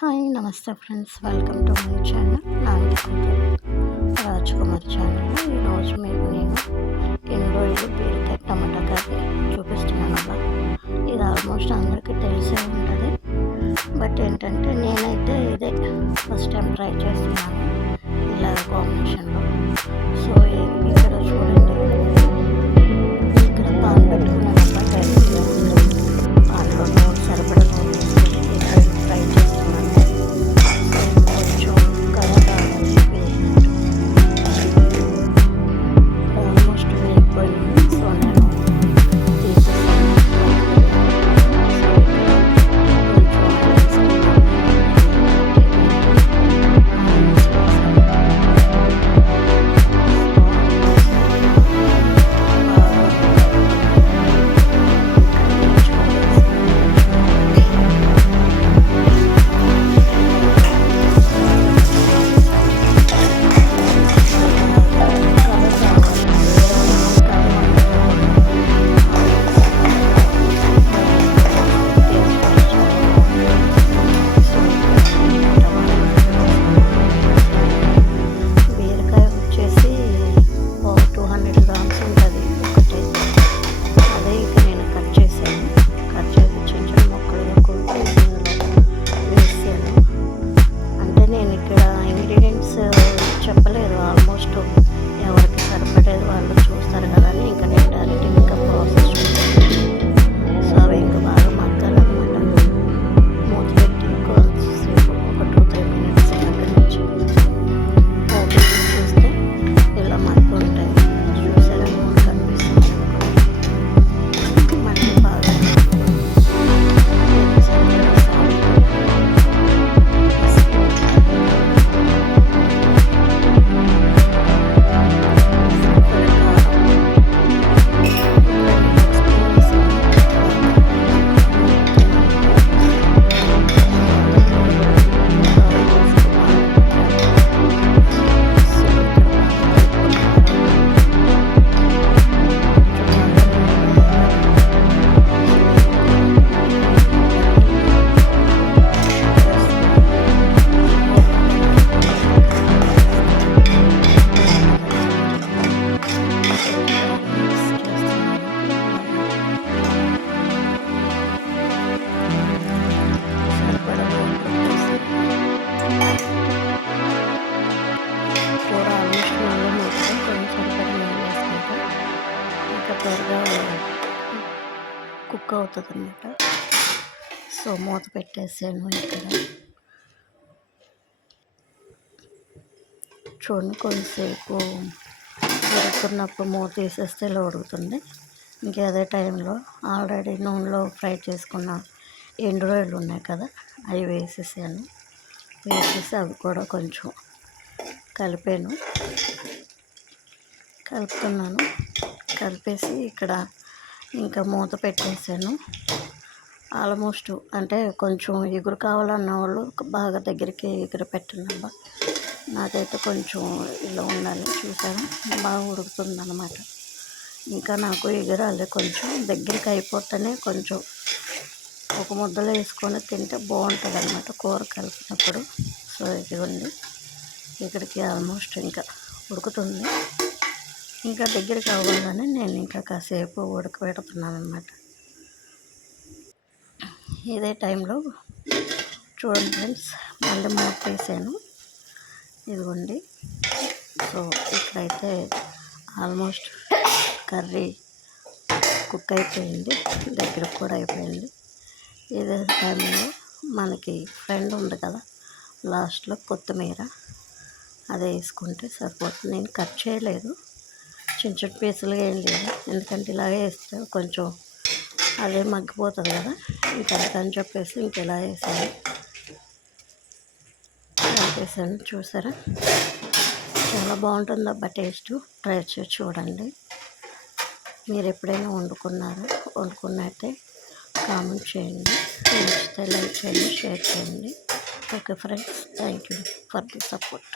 Hi నమస్తే friends, welcome to my channel Nani కూతురు Rajkumar channel. ఈరోజు మీకు నేను ఎన్ని రోజులు బీరకాయ టమాటా కర్రీ చూపిస్తున్నాను అలా. ఇది ఆల్మోస్ట్ అందరికీ తెలిసే ఉంటుంది, బట్ ఏంటంటే నేనైతే ఇదే ఫస్ట్ టైం ట్రై చేస్తున్నాను ఇలా కాంబినేషన్లో. సో ఇక్కడ చూడండి, ఇక్కడ పాన్ పెట్టుకున్నాను పాన్లో సరిపడా ఫ్రై చేస్తున్నాను. కొంచెం కలర్ రావాలని చెప్పి ఆల్మోస్ట్ వేగిపోయింది. సో నేను తీసేసాను. బీరకాయ వచ్చేసి 200 గ్రామ్స్ ఉంటుంది ఒకటే. అదే ఇక నేను కట్ చేశాను. కట్ చేసి చిన్న చిన్న ముక్కలుగా కొట్టి వేసాను. అంటే నేను ఇక్కడ ఇంగ్రీడియంట్స్ చెప్పలేదు, ఆల్మోస్ట్ ఎవరికి సరిపడేది వాళ్ళు చూస్తారు కదా అని ఇంకా నేను డైరెక్ట్ ఇంకా ప్రాసెస్ చూస్తాను. సో అవి ఇంకా బాగా మగ్గాలన్నమాట. మూత పెట్టి కొంచెంసేపు ఒక 2-3 మినిట్స్ దగ్గర నుంచి ఓపెన్ చూస్తే ఇలా మగ్గి ఉంటాయి. చూసారా, నూనె కనిపిస్తుంది మళ్ళీ బాగా కూర ఆల్మోస్ట్ నీళ్ళు మొత్తం కొంచెం నీళ్ళు వేసుకుంటే ఇంకా త్వరగా కుక్ అవుతుంది అన్నమాట. సో మూత పెట్టేసాను. ఇక్కడ చూడండి, కొంచెంసేపు ఉడుకున్నప్పుడు మూత తీసేస్తే ఇలా ఉడుకుతుంది. ఇంకా అదే టైంలో ఆల్రెడీ నూనెలో ఫ్రై చేసుకున్న ఎండు రొయ్యలు ఉన్నాయి కదా, అవి వేసేసాను. వేసేసి అవి కూడా కొంచెం కలుపుతున్నాను. కలిపేసి ఇక్కడ ఇంకా మూత పెట్టేసాను. ఆల్మోస్ట్ అంటే కొంచెం ఎగురు కావాలన్న వాళ్ళు బాగా దగ్గరికి ఎగురు పెట్టండి. నాకైతే కొంచెం ఇలా ఉండాలి. చూసాను, బాగా ఉడుకుతుంది అన్నమాట. ఇంకా నాకు ఎగరాలి, కొంచెం దగ్గరికి అయిపోతేనే కొంచెం ఒక ముద్దలో వేసుకొని తింటే బాగుంటుంది అన్నమాట కూర కలిపినప్పుడు. సో ఇదిగోండి, ఇక్కడికి ఆల్మోస్ట్ ఇంకా ఉడుకుతుంది. ఇంకా దగ్గరికి అవ్వాలని నేను ఇంకా కాసేపు ఉడకబెడుతున్నాను అన్నమాట. ఇదే టైంలో చూడండి ఫ్రెండ్స్, మళ్ళీ మూత తీసాను. ఇదిగోండి, సో ఇక్కడైతే ఆల్మోస్ట్ కర్రీ కుక్ అయిపోయింది, దగ్గరకు కూడా అయిపోయింది. ఇదే టైంలో మనకి ఫ్రెండ్ ఉంది కదా, లాస్ట్లో కొత్తిమీర అదే వేసుకుంటే సరిపోతుంది. నేను కట్ చేయలేదు, చిన్న చిన్న పీసులుగా ఏం లేదు, ఎందుకంటే ఇలాగే వేస్తే కొంచెం అదే మగ్గిపోతుంది కదా, ఇంకా అందుకని చెప్పేసి ఇంక ఇలా వేసాను. చూసారా, చాలా బాగుంటుంది అబ్బా టేస్ట్. ట్రై చేసి చూడండి. మీరు ఎప్పుడైనా వండుకున్నట్టే కామెంట్ చేయండి, నచ్చితే లైక్ చేయండి, షేర్ చేయండి. Okay friends, thank you for the support.